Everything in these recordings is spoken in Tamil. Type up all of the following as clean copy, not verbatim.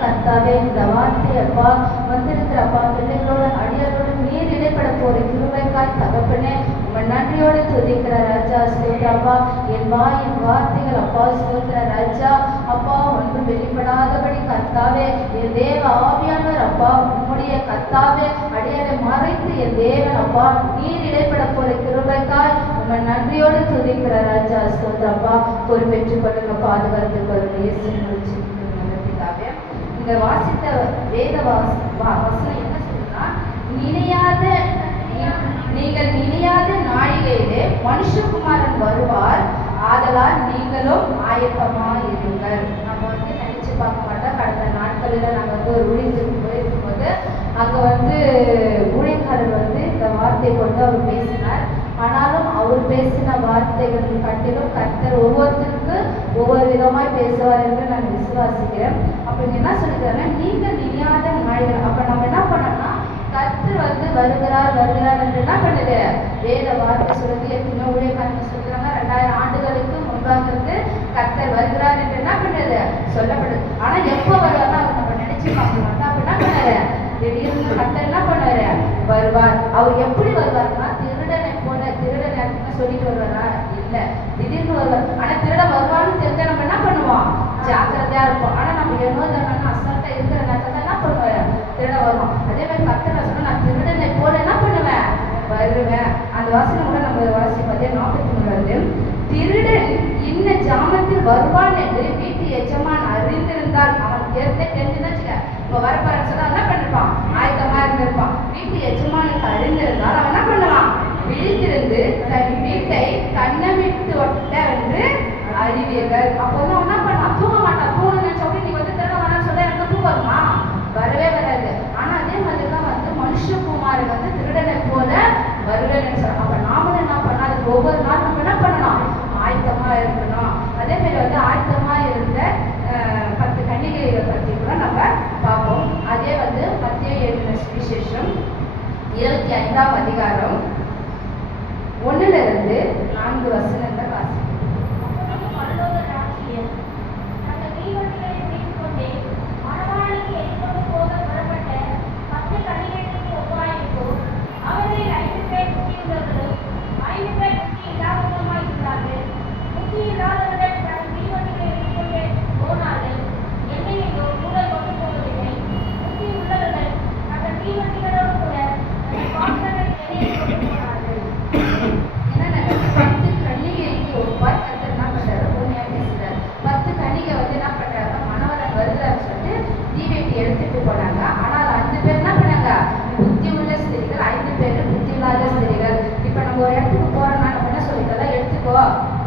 கர்த்தாவே இந்த வார்த்தை அப்பா வந்திருக்கிறப்பா பிள்ளைகளோட அடியாரோடு நீர் இடைப்பட போற கிருபைக்காய் தகப்பனே உங்க நன்றியோடு துதிக்கிற ராஜா ஸ்தோத்திரப்பா. என் வார்த்தைகள் அப்பா ஸ்தோத்திர ராஜா அப்பா ஒன்று வெளிப்படாதபடி கர்த்தாவே என் தேவ ஆவியானவர் அப்பா உம்முடைய கர்த்தாவே அடியாரை மறைத்து என் தேவன் அப்பா நீர் இடைப்பட போற கிருபைக்காய் உங்க நன்றியோடு துதிக்கிற ராஜா ஸ்தோத்திரப்பா. பொறுப்பேற்றுக் கொள்ளுங்க, பாதுகாத்து கொள்ளுங்க. இயேசு பிதாவே. இங்க வாசித்த வேத வசனம் என்ன சொல்லுன்னா, நீங்கள் நினையாத நாழிகையிலே மனுஷகுமாரன் வருவார், ஆதலால் நீங்களும் ஆயத்தமாயிருங்கள். நம்ம நினைச்சு பார்க்க மாட்டோம். கடந்த நாட்களில் நாங்கள் ஒரு ஊழியத்துக்கு போயிருக்கும்போது அங்கே ஊழியக்காரர் இந்த வார்த்தை கொண்டு அவர் பேசினார். ஆனாலும் அவர் பேசின வார்த்தைகள் கட்டிலும் கர்த்தர் ஒவ்வொருத்தருக்கு ஒவ்வொரு விதமாய் பேசுவார் என்று நான் விசுவாசிக்கிறேன். அப்போ என்ன சொல்லிக்கிறேன்னா, நீங்கள் நினையாத நாழிகள். அப்போ நம்ம என்ன பண்ணோம்னா, கர்த்தர் வருகிறார் என்று என்ன பண்ணுது வேத வார்த்தை சொல்லுது. எத்தனை ஊழியக்காரங்க சொல்லுறாங்க, 2000 ஆண்டுகளுக்கு முன்பாக கர்த்தர் வருகிறார் என்று என்ன பண்ணுது சொல்லப்படுது. ஆனா எப்போ வருவார்னா அவர் நம்ம நினைச்சு பார்க்க மாட்டோம். அப்ப என்ன பண்ணாரு, திடீர்னு கர்த்தர் என்ன பண்ணாரு வருவார். அவர் எப்படி வருவார்னா, திருடனை போல திருடன் சொல்லிட்டு வருவாரா இல்ல, திடீர்னு வருவார். ஆனா திருடன் வருவான்னு தெரிஞ்சா நம்ம என்ன பண்ணுவோம், ஜாக்கிரதையா இருப்போம். ஆனா நம்ம என்னோ அசால்ட்டா இருக்கிற நேரத்துல என்ன பண்ணுவாரு, திருட வருவோம். அதே மாதிரி கர்த்தர் சொன்னா, நான் திருடனை போல என்ன பண்ணுவேன் வருவேன். அந்த வாசனம் கூட நம்ம வாசிப்பதே 43 திருடன் இன்ன ஜாமத்தில் வருவான் என்று வீட்டு எஜமான் அறிந்திருந்தால், அவன் தெரிஞ்சுன்னு இப்போ வரப்பாருன்னு சொன்னா என்ன பண்ணிருப்பான், ஆயத்தமா இருந்திருப்பான். வீட்டு எஜமானுக்கு அறிந்திருந்தால் அவன் என்ன பண்ணுவான், விழித்திருந்து தன் வீட்டை கண்ணமிட்டு ஒட்ட என்று அறிவீர்கள். அப்போ அவன் என்ன பண்ணான், தூங்க மாட்டான். தூங்கணும்னு சொல்லி நீ திருட வேணாம்னு சொல்ல எனக்கு தூக்கம் வருமா, வரவே வராது. ஆனா அதே மாதிரி தான் மனுஷகுமாரன் திருடனை போல வருவேன்னு சொல்றான். அப்ப நாமளும் என்ன பண்ணா, அதுக்கு ஒவ்வொரு நாள் நம்ம என்ன பண்ணணும், ஆயத்தமா இருக்கணும். அதே மாதிரி ஆயத்தமா இருந்த 10 கன்னிகைகளை பற்றி கூட நம்ம பார்ப்போம். அதே மத்திய எழுதின சுவிசேஷம் 25ஆம் அதிகாரம் 1லிருந்து 4 வசனங்கள் வாசிக்கிறோம். எடுத்துட்டு போனாங்க. ஆனால் 5 பேர் என்ன பண்ணாங்க, புத்தி உள்ள ஸ்திரீகள், 5 பேர் புத்தி இல்லாத ஸ்திரீகள். இப்ப நம்ம ஒரு இடத்துக்கு போறோம்னா நம்ம என்ன சொல்லிட்டோம், எடுத்துக்கோ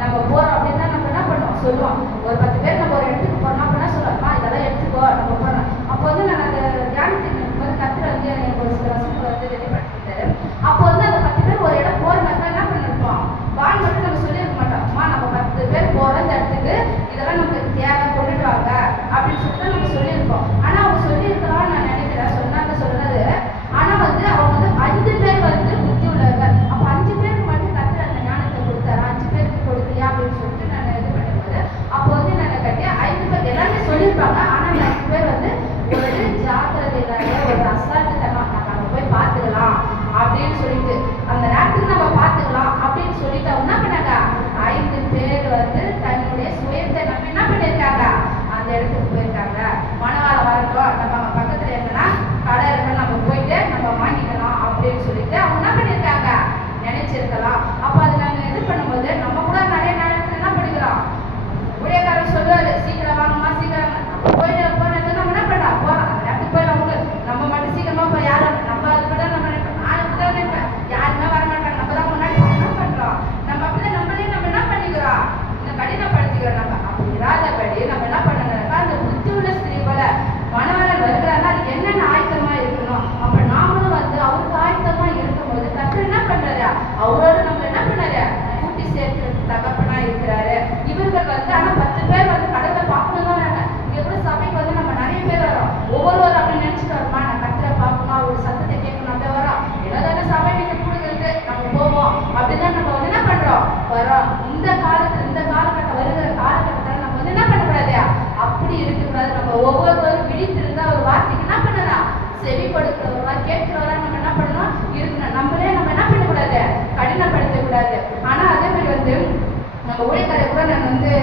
நம்ம போறோம் அப்படின்னா நம்ம என்ன பண்ணுவோம் சொல்லுவோம். ஒரு 10 பேர் நம்ம ஒரு இடத்துக்கு போறோம் அப்படின்னா சொல்லுவோம், இதெல்லாம் எடுத்துக்கோ நம்ம போறோம். அப்போ நான் அந்த தியானத்துக்கு கத்துற எனக்கு ஒரு சில வசனங்களை வெளிப்படுத்திட்டாரு. அப்போ அந்த 10 பேர் ஒரு இடம் போற மாதிரி என்ன பண்ணிருப்போம், வான் மட்டும் நம்ம சொல்லியிருக்க மாட்டோம். நம்ம 10 பேர் போற இந்த இடத்துக்கு இதெல்லாம் நமக்கு தேவை, கொண்டுட்டு வாங்க அப்படின்னு சொல்லிட்டு நம்ம சொல்லியிருப்போம். ஆனா அவங்க சொல்லியிருக்கலாம்னு நான் நினைக்கிறேன், சொன்னது. ஆனா அவங்க 5 பேர் புத்தி உள்ளவர்கள். அப்ப 5 பேருக்கு மட்டும் கத்துற அந்த ஞானத்தை கொடுத்தாரு, 5 பேருக்கு கொடுக்கலையா அப்படின்னு சொல்லிட்டு நான் இது பண்ணும்போது அப்போ நான் கட்டி 5 பேர் எல்லாருமே சொல்லியிருப்பாங்க. ஆனா அந்த 5 பேர் ஒரு ஜாக்கிரதை இல்லாத ஒரு அசால்ட்டு தனம், நம்ம போய் பார்த்துக்கலாம் அப்படின்னு சொல்லிட்டு அந்த நேரத்துக்கு நம்ம பார்த்துக்கலாம் அப்படின்னு சொல்லிட்டு என்ன பண்ணாங்க, 5 பேர் தன்னுடைய சுயத்தை நம்ம என்ன பண்ணியிருக்காங்க, அந்த இடத்துக்கு போயிருக்காங்க. மணவாளம் வரட்டும், நம்ம பக்கத்துல எங்கன்னா கடை இருக்கணும், நம்ம போயிட்டு நம்ம வாங்கிக்கலாம் அப்படின்னு சொல்லிட்டு அவங்க என்ன பண்ணியிருக்காங்க நினைச்சிருக்கலாம். அப்போ அதை நாங்கள் இது பண்ணும்போது நம்ம கூட நிறைய நேரத்தில் என்ன பண்ணிக்கிறோம், ஊழியக்காரர் சொல்லுவாரு சீக்கிரம் வாங்கம்மா சீக்கிரம், நம்ம போயிட்டு போனது நம்ம என்ன பண்ணா போறோம் அந்த இடத்துக்கு போய் நம்ம மட்டும் சீக்கிரமா போய் யாரும் நம்ம அது கூட நம்ம நினைப்போம், நான் இப்படிதான் நினைப்பேன், செவி கொடுக்கிறவர்களா கேட்கிறவர்களா நம்ம என்ன பண்ணணும் இருக்கணும். நம்மளே நம்ம என்ன பண்ணக்கூடாது, கடினப்படுத்தக்கூடாது. ஆனா அதே மாதிரி வந்து நம்ம ஊழியக்காரர் கூட நான் வந்து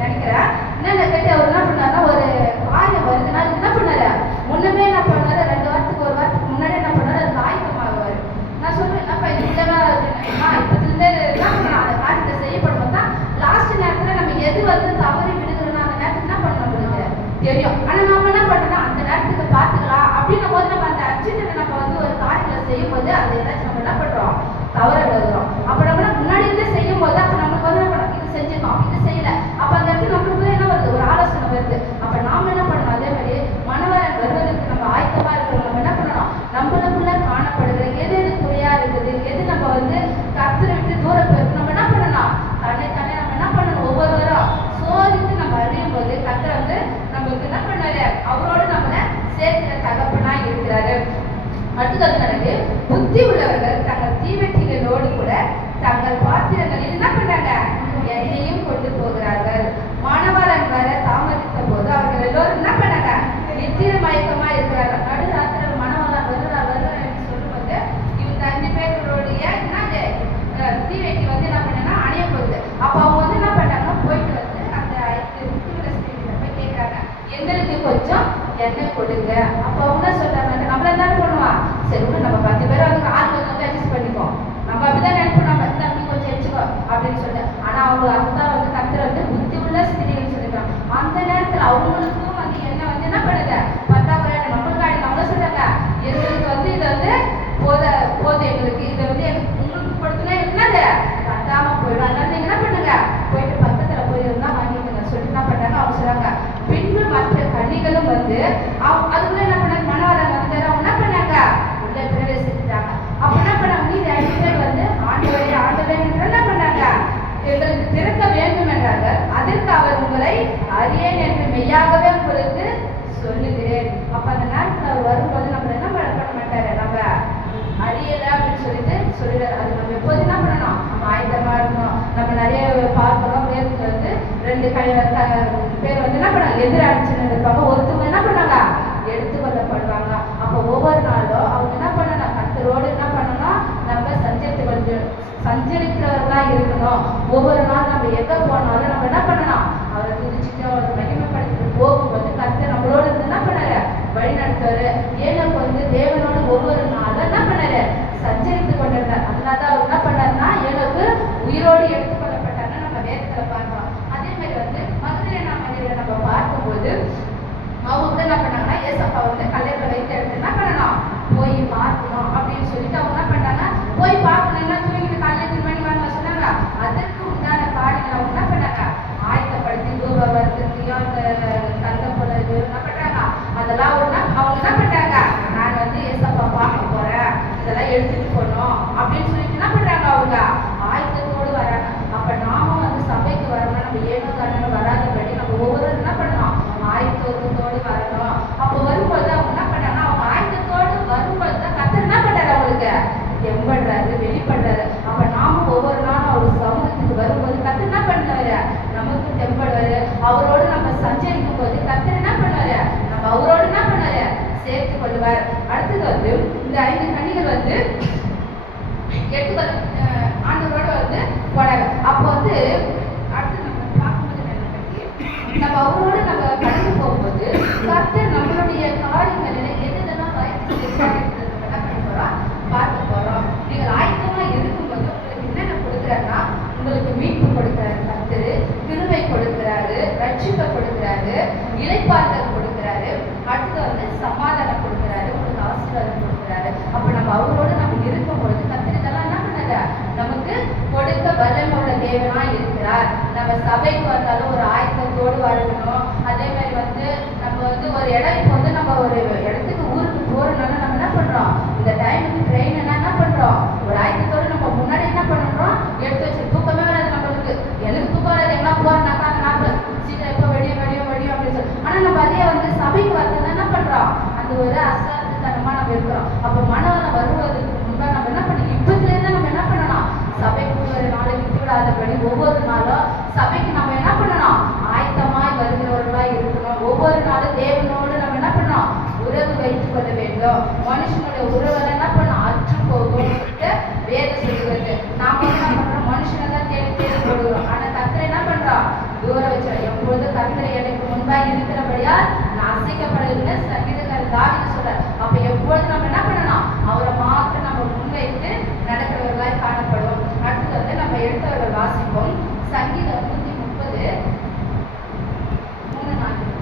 நினைக்கிறேன், என்னென்ன கேட்டு அவர் என்ன பண்ணாருன்னா, ஒரு காரியம் வருதுன்னா என்ன பண்ணாரு, முன்னமே என்ன பண்ணாரு, 2 வாரத்துக்கு 1 வாரத்துக்கு முன்னாடி என்ன பண்ணாரு, அதுக்கு ஆயத்தமாகுவார். நான் சொல்றேன், என்னப்பா இது இல்லைன்னா இப்பத்துல என்ன பண்ணலாம், அந்த காரியத்தை செய்யப்படும் தான் லாஸ்ட் நேரத்துல நம்ம எது வந்து தவறி விடுகிறோம்னா அந்த நேரத்துக்கு என்ன பண்ண நம்மளுக்கு தெரியும். ஆனா நம்ம என்ன பண்ணோம்னா அந்த நேரத்துக்கு பார்த்துக்கலாம் அப்படின்னு போது நம்ம அந்த அர்ஜென்ட் நம்ம வந்து ஒரு காரியங்களை செய்யும் போது அது ஏதாச்சும் நம்ம என்ன பண்றோம், தவற விடுகிறோம். அப்ப நம்ம முன்னாடி இருந்தே செய்யும் போது அப்ப நமக்கு வந்து என்ன இது செஞ்சிருக்கோம், இது செய்யல, அப்ப அந்த இடத்துல நம்மளுக்குள்ள என்ன வருது, ஒரு ஆலோசனை வருது. அப்ப நாம என்ன பண்ணணும், அதே மாதிரி மணவரன் வருவதற்கு நம்ம ஆயத்தமா இருக்கிறோம். நம்ம என்ன பண்ணணும், நம்மளுக்குள்ள காணப்படுகிற எது எது குறையா இருக்குது, எது நம்ம வந்து கர்த்தரை விட்டு தூரம் போயிருக்கு, நம்ம என்ன பண்ணணும், தன்னை நம்ம என்ன பண்ணணும், ஒவ்வொருவரும் சோதித்து நம்ம அறியும் போது கர்த்தர் வந்து நம்மளுக்கு என்ன பண்ணாரு, அவரோடு நம்மளை சேர்க்கிற தகப்பனா இருக்கிறாரு. அடுத்தது எனக்கு புத்தி உள்ளவர்கள் தங்கள் தீவெட்டிகளோடு கூட தங்கள் பாத்திரங்களில் என்ன பண்ணாங்க, எண்ணெயும் கொண்டு போகிறார்கள். மாணவரன் வர தாமதித்த போது அவர்கள் எல்லோரும் என்ன பண்ணாங்க, நித்திர மயக்கமா இருக்கிறார்கள். நடு ராத்திரி மணவரன் வருகிறார் சொல்லும் போது இவங்க 5 பேர்களுடைய என்னது தீவெட்டி வந்து என்ன பண்ணா அணைய போகுது. அப்ப அவங்க வந்து என்ன பண்ணாங்கன்னா போயிட்டு வந்து அந்த 5 முக்கிய ஸ்திரீகளை போய் கேட்கறாங்க, எங்களுக்கு கொஞ்சம் எண்ணெய் கொடுங்க. அப்ப அவங்க சொல்றாங்க, நம்மள தானே பண்ணுவான், சரி நம்ம 10 பேர் வந்து ஆள் வந்து அட்ஜஸ்ட் பண்ணிப்போம், நம்ம அப்படிதான் நினைப்போம், நம்ம தம்பி கொஞ்சம் வச்சுக்கோ அப்படின்னு சொல்லிட்டு. ஆனா அவங்க அதுதான் வந்து கர்த்தர் வந்து புத்தி உள்ள ஸ்திரீகள் சொல்லிருக்காங்க. அந்த நேரத்துல அவங்களுக்கும் வந்து எண்ணெய் வந்து என்ன பண்ணுது, பத்தாக்குறை நம்மளுக்கு ஆடி நம்மள சொல்றாங்க, எங்களுக்கு வந்து இதை வந்து போதும் எங்களுக்கு இதை வந்து உங்களுக்கு கொடுத்தனா என்னது பத்தாம போயிடும், அதனால நீங்க என்ன பண்ணுங்க, போயிட்டு பக்கத்துல போயிருந்தா வாங்கிக்கோங்க சொல்லிட்டு என்ன பண்ணாங்க. அவங்க சொல்றாங்க, பின்பு மற்ற கனிகளும் வந்து அதுக்குள்ள என்ன பண்ணாங்க, மணவரன் வந்து அவங்க என்ன பண்ணாங்க, உள்ள பிரவேசிச்சுட்டாங்க. அப்ப என்ன பண்ணாங்க, மீதி 5 பேர் வந்து ஆண்டவரே என்ன பண்ணாங்க, எங்களுக்கு திறக்க வேண்டும் என்றார்கள். அதற்கு அவர் உங்களை அறியேன் என்று மெய்யாகவே உங்களுக்கு சொல்லுகிறேன். அப்ப அந்த நேரத்தில் அவர் வரும்போது நம்ம என்ன பண்ண மாட்டாரு, நம்ம அறியல அப்படின்னு சொல்லிடுறாரு. அது நம்ம எப்போது என்ன பண்ணணும், நம்ம ஆயத்தமா இருக்கணும். நம்ம நிறைய பார்க்கிறோம், வேதத்துல வந்து 2 பேர் வந்து என்ன பண்ணாங்க, எதிராளிச்சுன்னு இருப்பாங்க, ஒருத்தவங்க என்ன பண்ணாங்க, எடுத்துக்கொள்ளப்படுவாங்க. அப்போ ஒவ்வொரு நாளும் அவங்க என்ன பண்ணணும், கர்த்தரோடு என்ன பண்ணணும், நம்ம சஞ்சரிக்கிறவர்களா இருக்கணும். ஒவ்வொரு நாள் நம்ம எங்க போனாலும் நம்ம என்ன பண்ணணும், அவரை துதிச்சுட்டு அவரை மகிமைப்படுத்திட்டு போகும்போது கர்த்தர் நம்மளோட இருந்து என்ன பண்ணாரு, வழி நடத்துவாரு. ஏனுக்கு வந்து தேவனோடு ஒவ்வொரு நாளும் என்ன பண்ணாரு, சஞ்சரித்து கொண்டிருந்தார். அதனாலதான் அவர் என்ன பண்ணாருன்னா ஏனுக்கு உயிரோடு எடுத்துக்கொள்ளப்பட்டாருன்னு நம்ம வேதத்துல பார்க்கிறோம். அதே மாதிரி வந்து மகதலேனா மரியாதை நம்ம பார்க்கும்போது அவங்க வந்து என்ன பண்ணாங்கன்னா, ஏசப்பா வந்து கல்லறையில வைத்த இடத்துல என்ன பண்ணணும், போய் பார்க்கணும் அப்படின்னு சொல்லிட்டு அவங்க என்ன பண்ணாங்க, போய் பார்க்கணும்னா தூங்கிட்டு காலையில 3 மணி வாங்க சொன்னாங்க. அதற்கு உண்டான காரியங்களை அவங்க என்ன பண்ணாங்க, ஆயத்தப்படுத்தி தூபவர்த்தியோ அந்த கந்த போல என்ன பண்றாங்க, அதெல்லாம் அவங்க என்ன பண்றாங்க, நான் வந்து ஏசப்பா பார்க்க போறேன், இதெல்லாம் எடுத்துட்டு போகணும் அப்படின்னு சொல்லிட்டு என்ன பண்றாங்க, அவங்க ஆயத்தத்தோடு வராங்க. அப்ப நாமும் வந்து சபைக்கு வரணும், நம்ம ஏனோ தானோ வராதபடி நம்ம ஒவ்வொரு என்ன பண்ணணும், ஆயத்தத்தோடு வரணும். அப்போ வரும்போது அவங்க என்ன பண்ணாங்கன்னா, அவங்க ஆயத்தத்தோடு வரும்போது தான் கர்த்தர் என்ன பண்றாரு, அவங்களுக்கு தெம்படுறாரு, வெளிப்படுறாரு. அப்ப நாமும் ஒவ்வொரு நாளும் அவர் சமூகத்துக்கு வரும்போது கர்த்தர் என்ன பண்ணுவாரு, நமக்கு தெம்படுவாரு. அவரோடு நம்ம சஞ்சரிக்கும் போது கர்த்தர் என்ன பண்ணுவாரு, நம்ம அவரோடு என்ன பண்ணுவாரு, சேர்த்து கொள்வார். அடுத்தது வந்து இந்த 5 கனிகள் வந்து ஆண்டவரோட வந்து போனாங்க. அப்போ வந்து அடுத்து நம்ம பார்க்கும்போது நம்ம அவரோடு நம்ம கடந்து போகும்போது கர்த்தர் நம்மளுடைய காரியங்களில் எதெல்லாம் என்ன பண்ண போறோம், பார்க்க போறோம். நீங்கள் ஆயத்தமா இருக்கும்போது உங்களுக்கு என்னென்ன கொடுக்குறாருன்னா, உங்களுக்கு மீட்பு கொடுக்குறாரு கர்த்தர், கிருபை கொடுக்குறாரு, ரட்சிப்பை கொடுக்குறாரு, இளைப்பாறுதல் கொடுக்குறாரு, அடுத்து வந்து சமாதானம் கொடுக்குறாரு, உங்களுக்கு ஆசீர்வாதம் கொடுக்குறாரு. அப்ப நம்ம அவரோடு நம்ம இருக்கும் பொழுது கர்த்தர் இதெல்லாம் என்ன பண்ணாரு, நமக்கு கொடுக்க வல்லமையுள்ள தேவனா இருக்கிறார். நம்ம சபைக்கு வந்தாலும் ஒரு ஆயத்தத்தோடு வரணும். அதே மாதிரி வந்து நம்ம வந்து ஒரு இடம், இப்போ வந்து நம்ம ஒரு இடத்துக்கு ஊருக்கு போறதுனால நம்ம என்ன பண்றோம், இந்த டைமுக்கு ட்ரெயின் என்ன பண்றோம், ஒரு ஆயத்தத்தோடு நம்ம முன்னாடி என்ன பண்றோம், எடுத்து வச்சு தூக்கமே வராது நம்மளுக்கு. எனக்கு தூக்கம் வராது, எங்க போறேன்னாக்கா நாக்கு சீக்கிரம் எப்போ வெடியும் அப்படின்னு சொல்லி. ஆனா நம்ம அதே வந்து சபைக்கு வரதுன்னா என்ன பண்றோம், அந்த ஒரு அசாத்தித்தனமா நம்ம இருக்கிறோம். அப்ப மனவரம் வருவதற்கு முன்பா நம்ம என்ன பண்ணி இப்பத்திலேருந்து நம்ம என்ன பண்ணணும், சபைக்கு ஒரு நாளைக்கு விட்டுவிடாதபடி ஒவ்வொரு நாளும் சபைக்கு நம்ம என்ன பண்ணணும், ஆயத்தமாய் வருகிறவர்களா இருக்கணும். ஒவ்வொரு நாளும் தேவனோடு நம்ம என்ன பண்ணணும், உறவு வைத்துக் கொள்ள வேண்டும். மனுஷனுடைய உறவுகள் என்ன பண்ண அற்று போகும் வேதம் சொல்கிறது. நாம என்ன பண்றோம்? மனுஷனை தான் தேடி தேடி போடுகிறோம். ஆனா கர்த்தர் என்ன பண்றோம்? தூரம் வச்சோம். எப்பொழுது கர்த்தர் எனக்கு முன்பாக இருக்கிறபடியா நான் அசைக்கப்படுகிறேன் சங்கீதக்காரர் தாவீது சொல்றார். அப்ப எப்பொழுது நம்ம என்ன பண்ணணும்? அவரை மாத்திரம் நம்ம முன்வைத்து நடக்கிறவர்களாய் காணப்படும். அடுத்தது வந்து நம்ம எடுத்தவர்கள் வாசிப்போம். சங்கீதம் 130 3-4.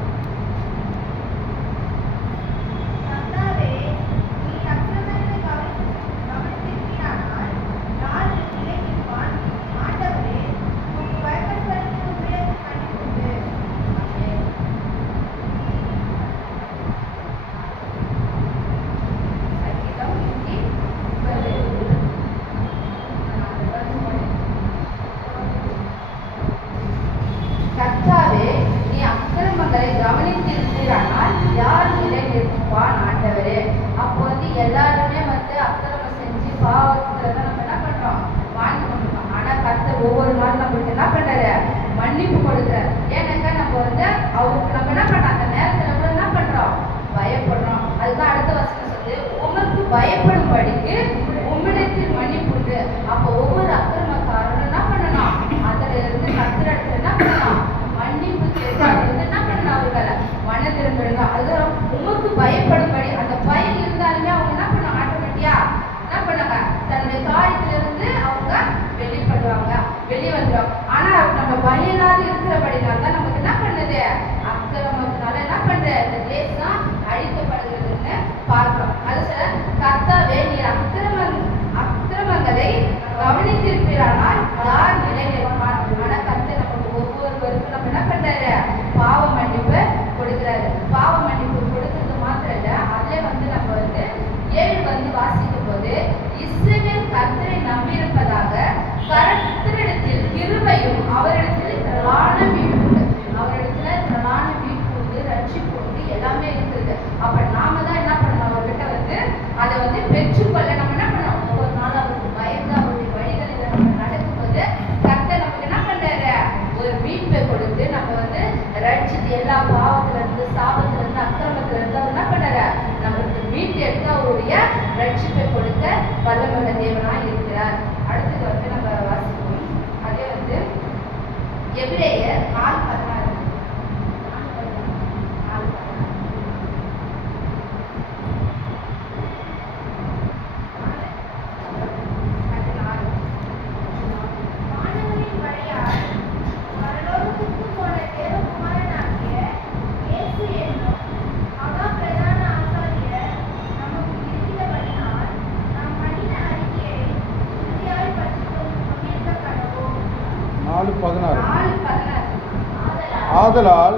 கர்த்தாவே நீ அக்கிரமங்களை கவனித்திருக்கிறானால் யார் நிலை நிற்பான் ஆண்டவரே. அப்போ வந்து எல்லாருமே வந்து அக்கிரமம் செஞ்சு பாவத்துல தான் நம்ம என்ன பண்றோம்? வாங்கி கொண்டிருக்கோம். ஆனா கர்த்தர் ஒவ்வொரு நாளும் நம்மளுக்கு என்ன பண்றாரு? மன்னிப்பு கொடுக்குறாரு. ஏன்னாக்கா நம்ம வந்து அவருக்கு நம்ம என்ன பண்றோம்? அந்த நேரத்துல கூட என்ன பண்றோம்? பயப்படுறோம். அதுதான் அடுத்த வசனம் சொல்லு, உமக்கு பயப்படும்படிக்கு உம்மிடத்தில் மன்னிப்பு உண்டு. அப்போ ஒவ்வொரு அக்கிரமக்காரனும் என்ன பண்ணணும்? அதுல இருந்து கர்த்தர் இடத்துல என்ன பண்ணணும்? மன்னிப்பு கேட்டு வந்து என்ன பண்ணணும்? அவர்களை மன திரும்புங்க. அது உமக்கு பயப்படும்படி அந்த பயம் இருந்தாலுமே அவங்க என்ன பண்ணுவாங்க? ஆட்டோமேட்டிக்கா என்ன பண்ணாங்க? தன்னுடைய காரியத்திலிருந்து அவங்க வெளிப்படுவாங்க, வெளியே வந்துடுவாங்க. ஆனா நம்ம பயம் இல்லாத இருக்கிறபடினால தான் நமக்கு என்ன பண்ணுது? அக்கிரமத்தினால என்ன பண்ற? இந்த தேசம் தான் அழிக்கப்படுகிறதுன்னு பார்க்கிறோம். அது சில கர்த்தாவே நீர் அக்கிரமங்களை கவனித்திருக்கிறானால் யார் நிலை நிற்பான். ஆனா கர்த்தர் நமக்கு ஒவ்வொருவருக்கும் நம்ம என்ன பண்றாரு? பாவ மன்னிப்பு கொடுக்கிறாரு. பாவ மன்னிப்பு கொடுக்கிறது மாத்திரம் இல்ல, அதிலே வந்து நம்ம வந்து 7 வந்து வாசிக்கும் போது இஸ்ரவேல் கர்த்தரை நம்பியிருப்பதாக கர்த்தரிடத்தில் கிருபையும் அவரிடத்தில் திரளான மீட்பு உண்டு. அவரிடத்துல திரளான மீட்பு உண்டு, ரட்சிப்பு உண்டு, எல்லாமே இருக்குது. அப்ப நாம தான் என்ன பண்ணணும்? அவர்கிட்ட வந்து அதை வந்து பெற்றுக்கொள்ள நம்ம என்ன பண்ணணும்? ஒவ்வொரு நாள் அவருக்கு பயந்து அவருடைய வழிகளில் நம்ம நடக்கும்போது கர்த்தர் நமக்கு என்ன பண்றாரு? ஒரு மீட்பை கொடுத்து நம்ம வந்து ரட்சித்து எல்லா பாவத்துல இருந்து சாபத்துல இருந்து அக்கிரமத்துல இருந்து அவர் என்ன பண்றாரு? நமக்கு மீட்டு எடுத்து அவருடைய ரட்சிப்பை கொடுக்க வல்லமையுள்ள தேவனாய் இருக்கிறார். அடுத்தது வந்து நம்ம வாசிப்போம். அதே வந்து எபிரேயர் 4:16. ஆதலால்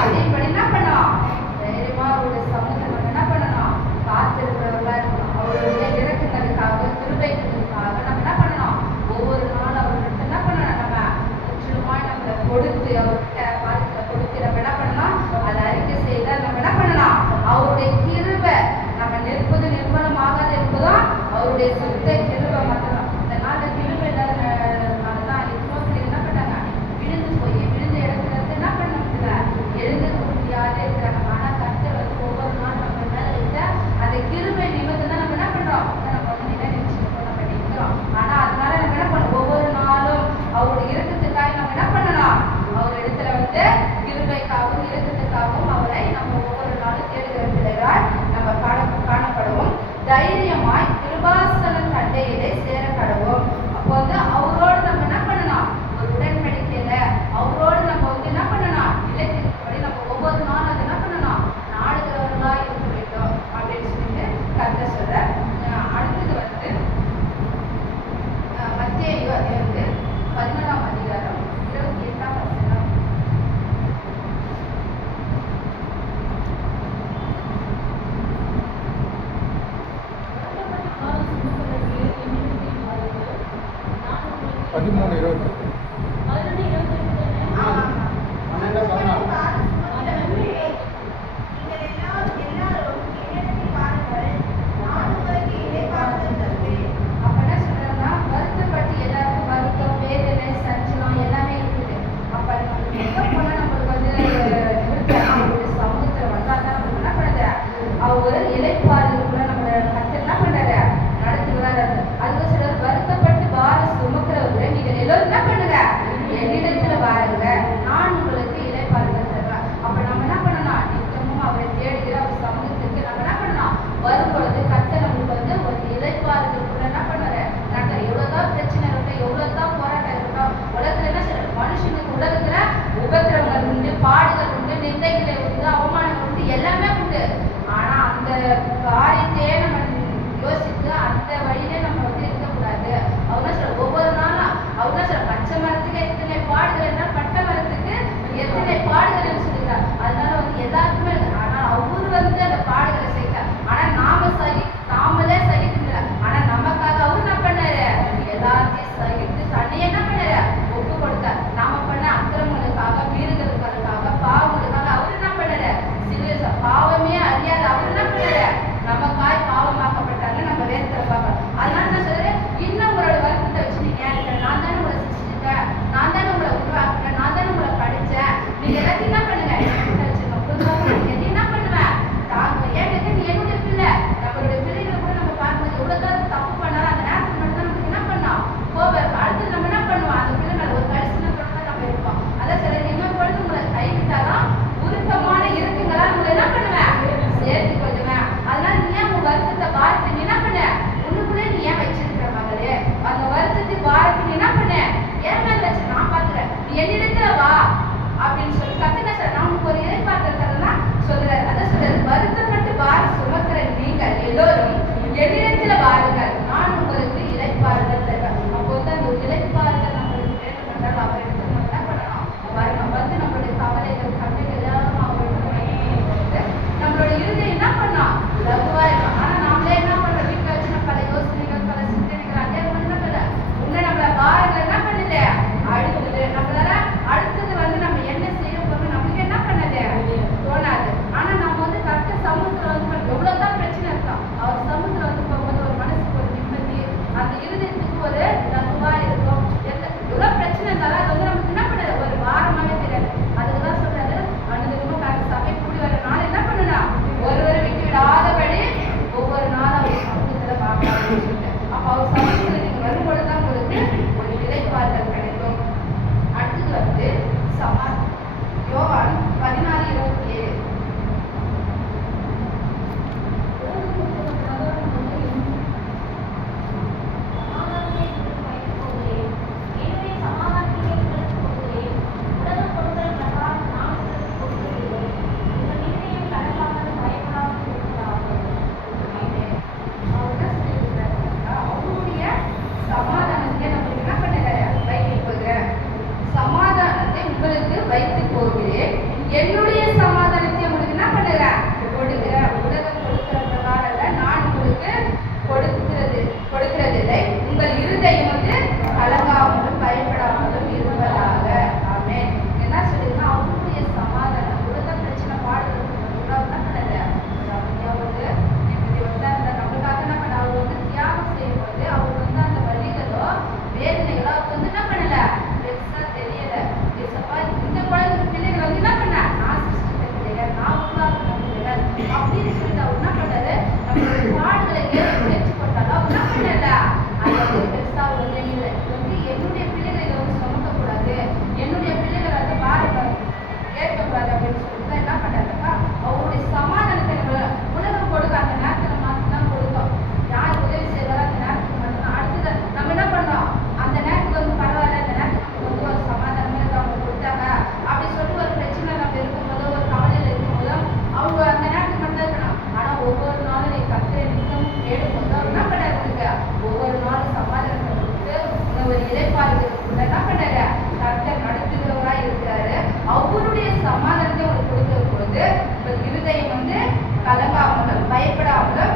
அதேபடி என்ன பண்ணலாம்? தைரியமா அவருடைய சமூகத்தை நம்ம என்ன பண்ணணும்? காத்திருக்கிறவர்களா இருக்கணும். அவருடைய இறக்குதலுக்காக கிருபைகளுக்காக நம்ம என்ன பண்ணணும்? ஒவ்வொரு நாளும் அவர்கிட்ட என்ன பண்ணணும்? நம்ம முற்றிலுமாய் நம்மளை கொடுத்து அவர்கிட்ட பாதத்துல கொடுத்து நம்ம என்ன பண்ணலாம்? அதை அறிக்கை செய்தால் நம்ம என்ன பண்ணலாம்? அவருடைய கிருபை நம்ம நிற்பது நிர்மலமாகாத இருப்பதும் அவருடைய சுத்த கிருபை மாத்திரம். இந்த நாள் கிருபை இல்லாதனாலதான் எத்தனோ பேர் என்ன பண்ணாங்க? விழுந்து போய் விழுந்த இடத்துல இருந்து என்ன பண்ண முடியல? எழுந்து முடியாத இருக்கிறாங்க. ஆனா கர்த்தர் வந்து ஒவ்வொரு நாள் நம்ம மேல இருக்க அந்த கிருபை நிமித்தம் தான் நம்ம என்ன பண்றோம்? நம்ம வந்து நினைச்சிருக்கோம், நம்ம நிற்கிறோம். ஆனா அதனால நம்ம என்ன பண்ணோம்? ஒவ்வொரு நாளும் அவருடைய இறக்கத்துக்காக நம்ம என்ன பண்ணணும்? அவர் இடத்துல வந்து உங்கள் இருதயம் வந்து கலங்காமலும் பயப்படாமலும்